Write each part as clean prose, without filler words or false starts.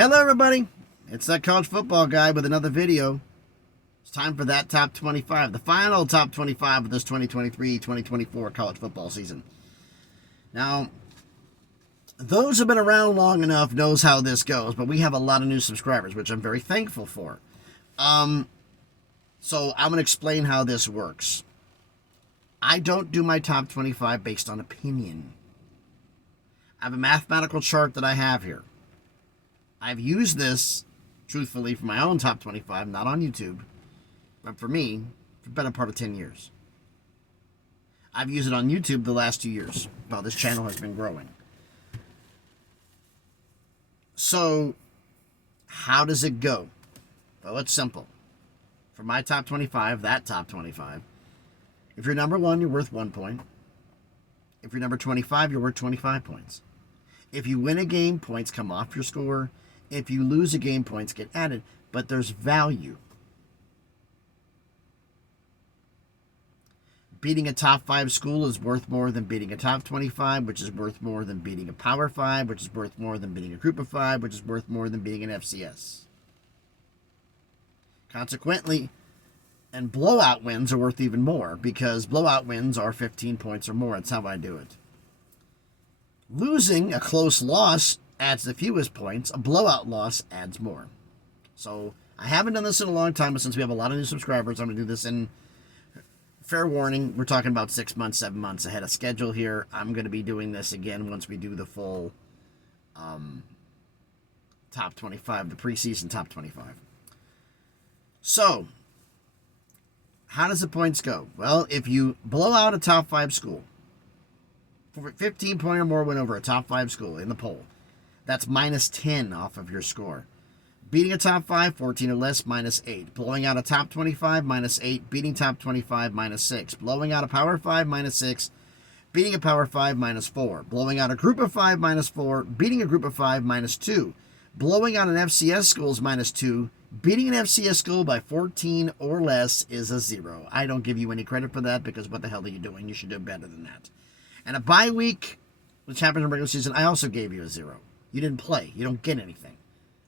Hello everybody, it's that college football guy with another video. It's time for that top 25, the final top 25 of this 2023-2024 college football season. Now, those who've been around long enough knows how this goes, but we have a lot of new subscribers, which I'm very thankful for. So I'm going to explain how this works. I don't do my top 25 based on opinion. I have a mathematical chart that I have here. I've used this, truthfully, for my own top 25, not on YouTube, but for me, for the better part of 10 years. I've used it on YouTube the last 2 years, while this channel has been growing. So, how does it go? Well, it's simple. For my top 25, that top 25, if you're number 1, you're worth 1 point. If you're number 25, you're worth 25 points. If you win a game, points come off your score. If you lose a game, points get added, but there's value. Beating a top 5 school is worth more than beating a top 25, which is worth more than beating a Power 5, which is worth more than beating a Group of 5, which is worth more than beating an FCS. Consequently, and blowout wins are worth even more, because blowout wins are 15 points or more. That's how I do it. Losing a close loss adds the fewest points. A blowout loss adds more. So I haven't done this in a long time, but since we have a lot of new subscribers, I'm going to do this in, fair warning, we're talking about 6 months, 7 months ahead of schedule here. I'm going to be doing this again once we do the full top 25, the preseason top 25. So, how does the points go? Well, if you blow out a top 5 school, 15 point or more win over a top 5 school in the poll, that's minus 10 off of your score. Beating a top 5, 14 or less, minus 8. Blowing out a top 25, minus 8. Beating top 25, minus 6. Blowing out a Power 5, minus 6. Beating a Power 5, minus 4. Blowing out a Group of 5, minus 4. Beating a Group of 5, minus 2. Blowing out an FCS school is minus 2. Beating an FCS school by 14 or less is a 0. I don't give you any credit for that, because what the hell are you doing? You should do better than that. And a bye week, which happens in regular season, I also gave you a 0. You didn't play. You don't get anything.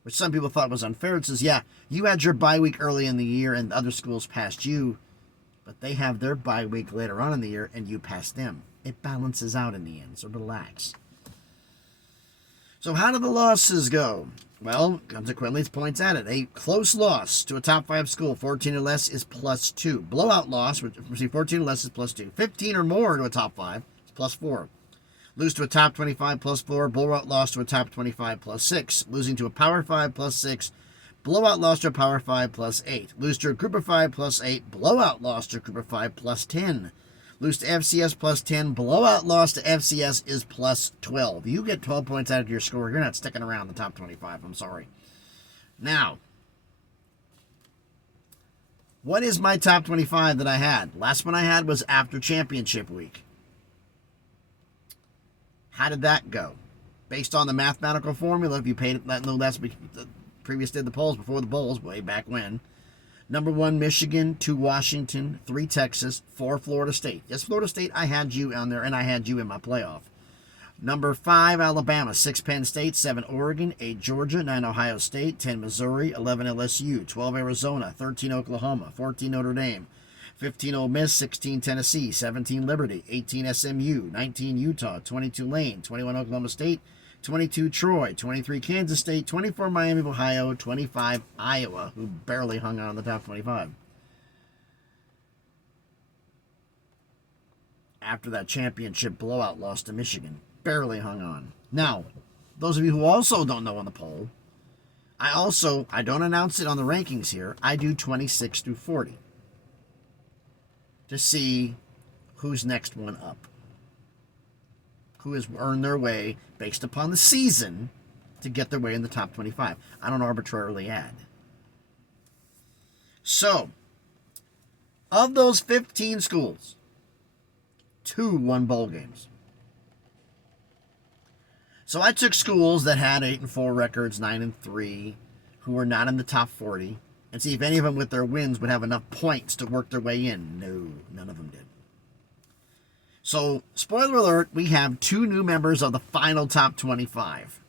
Which some people thought was unfair. It says, yeah, you had your bye week early in the year and other schools passed you, but they have their bye week later on in the year and you passed them. It balances out in the end, so relax. So how do the losses go? Well, consequently, it's points added. A close loss to a top 5 school, 14 or less, is plus 2. Blowout loss, which 14 or less, is plus 2. 15 or more to a top 5 is plus 4. Lose to a top 25 plus 4. Blowout loss to a top 25 plus 6. Losing to a Power 5 plus 6. Blowout loss to a Power 5 plus 8. Lose to a Group of 5 plus 8. Blowout loss to a Group of 5 plus 10. Lose to FCS plus 10. Blowout loss to FCS is plus 12. You get 12 points out of your score. You're not sticking around the top 25. I'm sorry. Now, what is my top 25 that I had? Last one I had was after championship week. How did that go? Based on the mathematical formula, if you paid it, that's previous did the polls before the bowls, way back when. Number 1, Michigan. 2, Washington. 3, Texas. 4, Florida State. Yes, Florida State, I had you on there, and I had you in my playoff. Number 5, Alabama. 6, Penn State. 7, Oregon. 8, Georgia. 9, Ohio State. 10, Missouri. 11, LSU. 12, Arizona. 13, Oklahoma. 14, Notre Dame. 15, Ole Miss. 16, Tennessee. 17, Liberty. 18, SMU. 19, Utah. 20, Tulane. 21, Oklahoma State. 22, Troy. 23, Kansas State. 24, Miami of Ohio. 25, Iowa, who barely hung on the top 25. After that championship blowout loss to Michigan. Barely hung on. Now, those of you who also don't know on the poll, I don't announce it on the rankings here. I do 26 through 40. To see who's next one up. Who has earned their way based upon the season to get their way in the top 25. I don't arbitrarily add. So, of those 15 schools, 2 won bowl games. So I took schools that had 8-4 records, 9-3, who were not in the top 40, and see if any of them with their wins would have enough points to work their way in. No, none of them did. So, spoiler alert, we have 2 new members of the final top 25.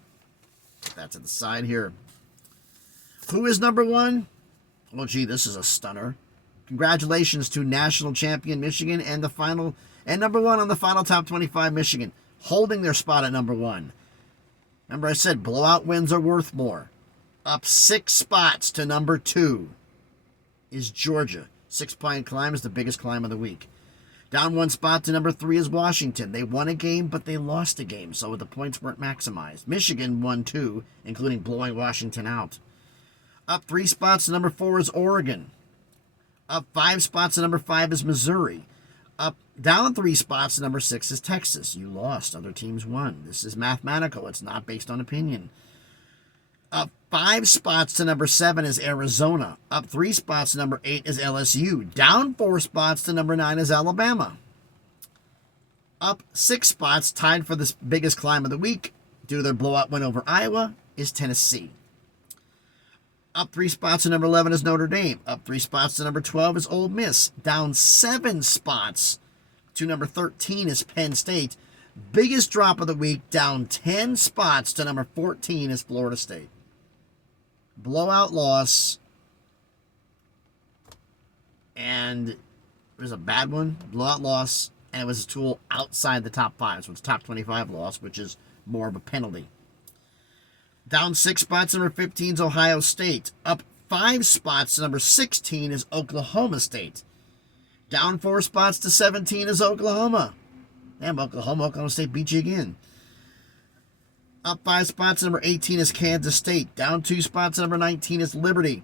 That's at the side here. Who is number one? Oh, gee, this is a stunner. Congratulations to national champion Michigan and number one on the final top 25 Michigan, holding their spot at number one. Remember I said blowout wins are worth more. Up 6 spots to number 2 is Georgia. 6-point climb is the biggest climb of the week. Down 1 spot to number 3 is Washington. They won a game, but they lost a game, so the points weren't maximized. Michigan won 2, including blowing Washington out. Up 3 spots to number 4 is Oregon. Up 5 spots to number 5 is Missouri. Down 3 spots to number 6 is Texas. You lost. Other teams won. This is mathematical. It's not based on opinion. Up 5 spots to number 7 is Arizona. Up 3 spots to number 8 is LSU. Down 4 spots to number 9 is Alabama. Up 6 spots, tied for the biggest climb of the week, due to their blowout win over Iowa, is Tennessee. Up 3 spots to number 11 is Notre Dame. Up 3 spots to number 12 is Ole Miss. Down 7 spots to number 13 is Penn State. Biggest drop of the week, down 10 spots to number 14 is Florida State. Blowout loss. And it was a bad one. Blowout loss. And it was a tool outside the top 5. So it's top 25 loss, which is more of a penalty. Down 6 spots, number 15 is Ohio State. Up 5 spots, number 16 is Oklahoma State. Down 4 spots to 17 is Oklahoma. Damn, Oklahoma State beat you again. Up 5 spots, number 18 is Kansas State. Down 2 spots, number 19 is Liberty.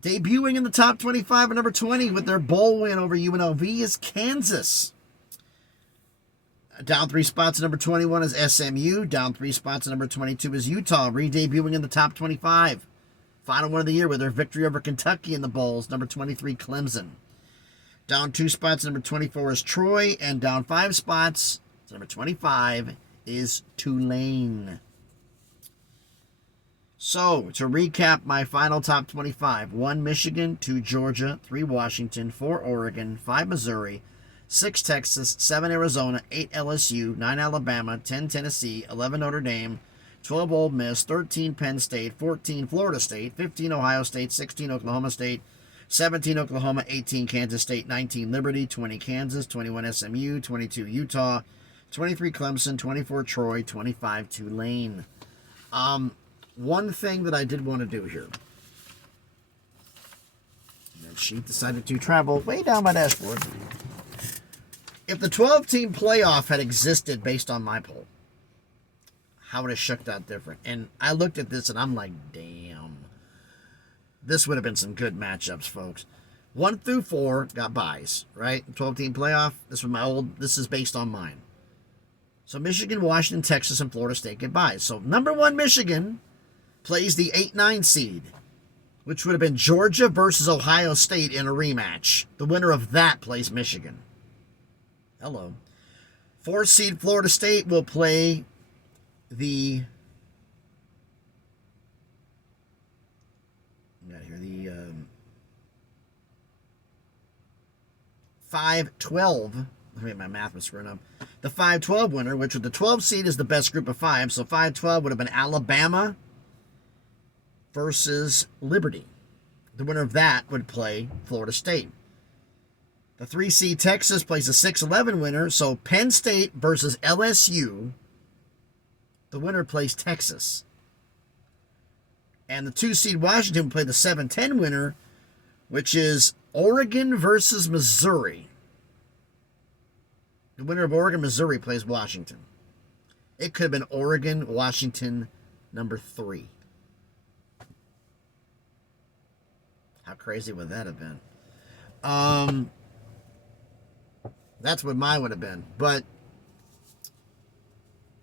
Debuting in the top 25 at number 20 with their bowl win over UNLV is Kansas. Down 3 spots at number 21 is SMU. Down 3 spots at number 22 is Utah, re-debuting in the top 25. Final one of the year with their victory over Kentucky in the bowls, number 23 Clemson. Down 2 spots at number 24 is Troy, and down 5 spots to number 25 is Tulane. So, to recap my final top 25, 1 Michigan, 2 Georgia, 3 Washington, 4 Oregon, 5 Missouri, 6 Texas, 7 Arizona, 8 LSU, 9 Alabama, 10 Tennessee, 11 Notre Dame, 12 Ole Miss, 13 Penn State, 14 Florida State, 15 Ohio State, 16 Oklahoma State, 17 Oklahoma, 18 Kansas State, 19 Liberty, 20 Kansas, 21 SMU, 22 Utah, 23 Clemson, 24 Troy, 25 Tulane. One thing that I did want to do here. That sheet decided to travel way down my dashboard. If the 12-team playoff had existed based on my poll, how would it have shook that different? And I looked at this and I'm like, damn. This would have been some good matchups, folks. 1 through 4 got byes, right? 12-team playoff. This is based on mine. So Michigan, Washington, Texas, and Florida State get byes. So number 1 Michigan plays the 8-9 seed, which would have been Georgia versus Ohio State in a rematch. The winner of that plays Michigan. Hello. 4 seed Florida State will play the 5-12. My math was screwing up. The 5-12 winner, which with the 12 seed is the best group of 5. So 5-12 would have been Alabama versus Liberty. The winner of that would play Florida State. The 3 seed Texas plays a 6-11 winner, so Penn State versus LSU. The winner plays Texas. And the 2 seed Washington will play the 7-10 winner, which is Oregon versus Missouri. The winner of Oregon, Missouri plays Washington. It could have been Oregon, Washington, number 3. How crazy would that have been? That's what mine would have been. But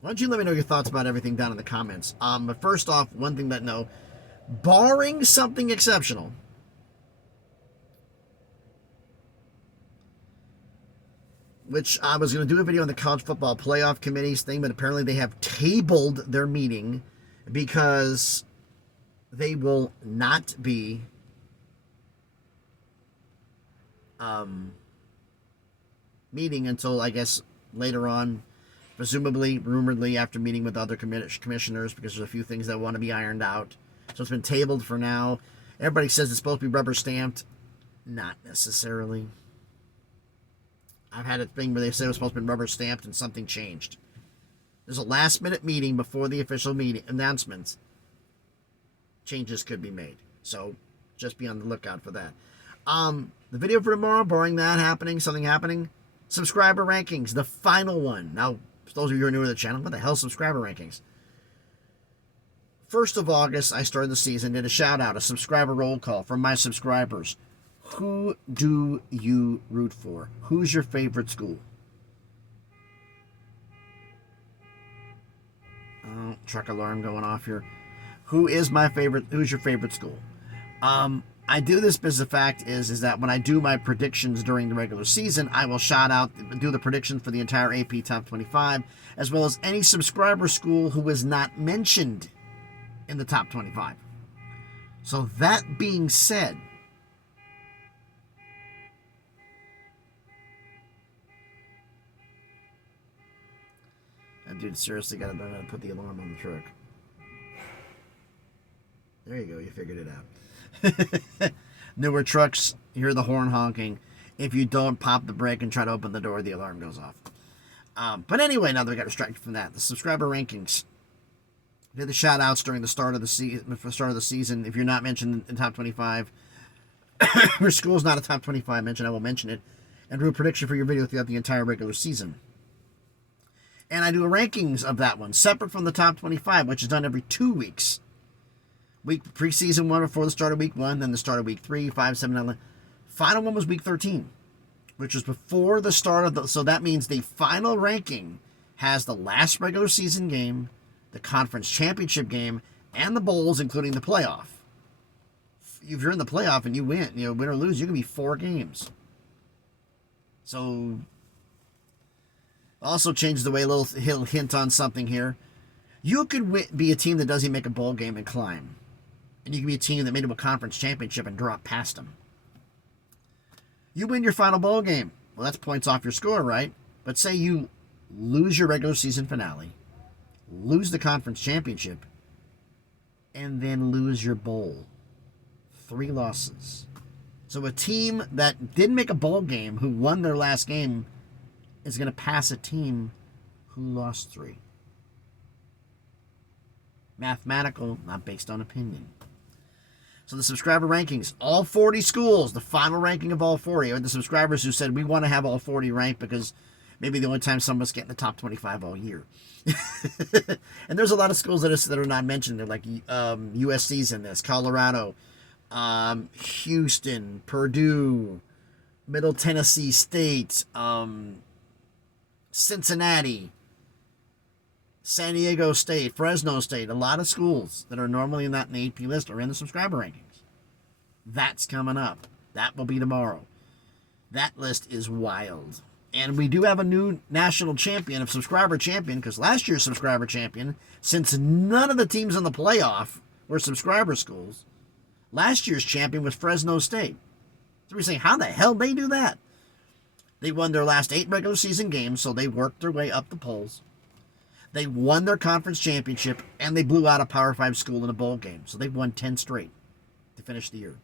why don't you let me know your thoughts about everything down in the comments. But first off, one thing that no, barring something exceptional, which I was going to do a video on the college football playoff committee's thing, but apparently they have tabled their meeting because they will not be meeting until, I guess, later on, presumably, rumoredly, after meeting with other commissioners, because there's a few things that want to be ironed out. So it's been tabled for now. Everybody says it's supposed to be rubber stamped. Not necessarily. I've had a thing where they said it was supposed to be rubber stamped and something changed. There's a last minute meeting before the official meeting announcements. Changes could be made. So just be on the lookout for that. The video for tomorrow, barring that happening, something happening, subscriber rankings, the final one. Now, for those of you who are new to the channel, what the hell subscriber rankings? 1st of August, I started the season, did a shout out, a subscriber roll call from my subscribers. Who do you root for? Who's your favorite school? Oh, truck alarm going off here. Who's your favorite school? I do this because the fact is that when I do my predictions during the regular season, I will shout out, do the predictions for the entire AP Top 25, as well as any subscriber school who is not mentioned in the Top 25. So that being said, that dude seriously got to put the alarm on the truck. There you go, you figured it out. Newer trucks, you hear the horn honking. If you don't pop the brake and try to open the door, the alarm goes off. But anyway, now that we got distracted from that, the subscriber rankings. Did the shout outs during the start of the season. If you're not mentioned in top 25, your school's not a top 25 mention, I will mention it. And do a prediction for your video throughout the entire regular season. And I do a rankings of that one, separate from the top 25, which is done every 2 weeks. Preseason one before the start of week 1, then the start of week 3, 5, 7, 9. Final one was week 13, which was before the start of the. So that means the final ranking has the last regular season game, the conference championship game, and the bowls, including the playoff. If you're in the playoff and you win, win or lose, you can be 4 games. So, also changes the way, a little hint on something here. You could be a team that doesn't make a bowl game and climb. And you can be a team that made it a conference championship and drop past them. You win your final bowl game. Well, that's points off your score, right? But say you lose your regular season finale, lose the conference championship, and then lose your bowl. 3 losses. So a team that didn't make a bowl game, who won their last game, is going to pass a team who lost 3. Mathematical, not based on opinion. So the subscriber rankings, all 40 schools, the final ranking of all 40. Or the subscribers who said we want to have all 40 ranked because maybe the only time someone's getting the top 25 all year. And there's a lot of schools that are not mentioned. They're like USC's in this, Colorado, Houston, Purdue, Middle Tennessee State, Cincinnati, San Diego State, Fresno State, a lot of schools that are normally in that AP list are in the subscriber rankings. That's coming up. That will be tomorrow. That list is wild. And we do have a new national champion, a subscriber champion, because last year's subscriber champion, since none of the teams in the playoff were subscriber schools, last year's champion was Fresno State. So we're saying, how the hell did they do that? They won their last 8 regular season games, so they worked their way up the polls. They won their conference championship, and they blew out a Power 5 school in a bowl game. So they've won 10 straight to finish the year.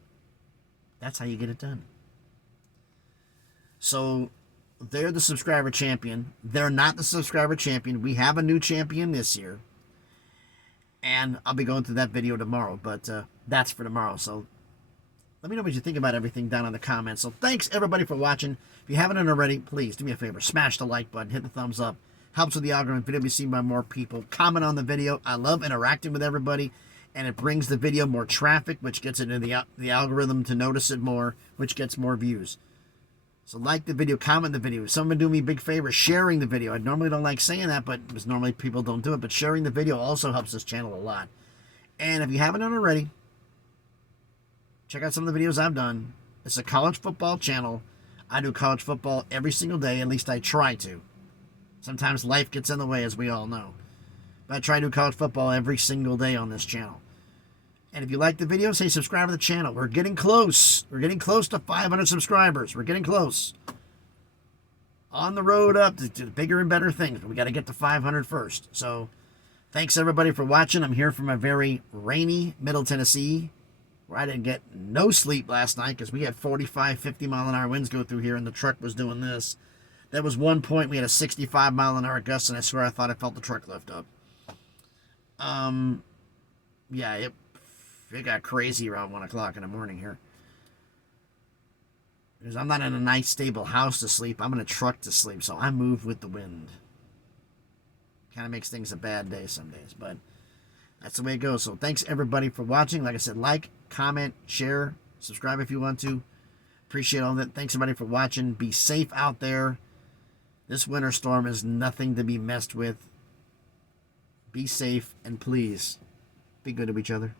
That's how you get it done. So they're the subscriber champion. They're not the subscriber champion. We have a new champion this year. And I'll be going through that video tomorrow, but that's for tomorrow. So let me know what you think about everything down in the comments. So thanks, everybody, for watching. If you haven't already, please do me a favor. Smash the like button. Hit the thumbs up. Helps with the algorithm. Video be seen by more people. Comment on the video. I love interacting with everybody, and it brings the video more traffic, which gets it in the algorithm to notice it more, which gets more views. So like the video, comment the video. Someone do me a big favor, sharing the video. I normally don't like saying that, but because normally people don't do it. But sharing the video also helps this channel a lot. And if you haven't done already, check out some of the videos I've done. It's a college football channel. I do college football every single day. At least I try to. Sometimes life gets in the way, as we all know. But I try to do college football every single day on this channel. And if you like the video, say subscribe to the channel. We're getting close. We're getting close to 500 subscribers. We're getting close. On the road up to bigger and better things. But we got to get to 500 first. So Thanks everybody for watching. I'm here from a very rainy Middle Tennessee, where I didn't get no sleep last night because we had 45, 50-mile-an-hour winds go through here, and the truck was doing this. There was one point we had a 65-mile-an-hour gust, and I swear I thought I felt the truck lift up. Yeah, it got crazy around 1 o'clock in the morning here. Because I'm not in a nice, stable house to sleep. I'm in a truck to sleep, so I move with the wind. Kind of makes things a bad day some days, but that's the way it goes. So thanks, everybody, for watching. Like I said, like, comment, share, subscribe if you want to. Appreciate all that. Thanks, everybody, for watching. Be safe out there. This winter storm is nothing to be messed with. Be safe, and please, be good to each other.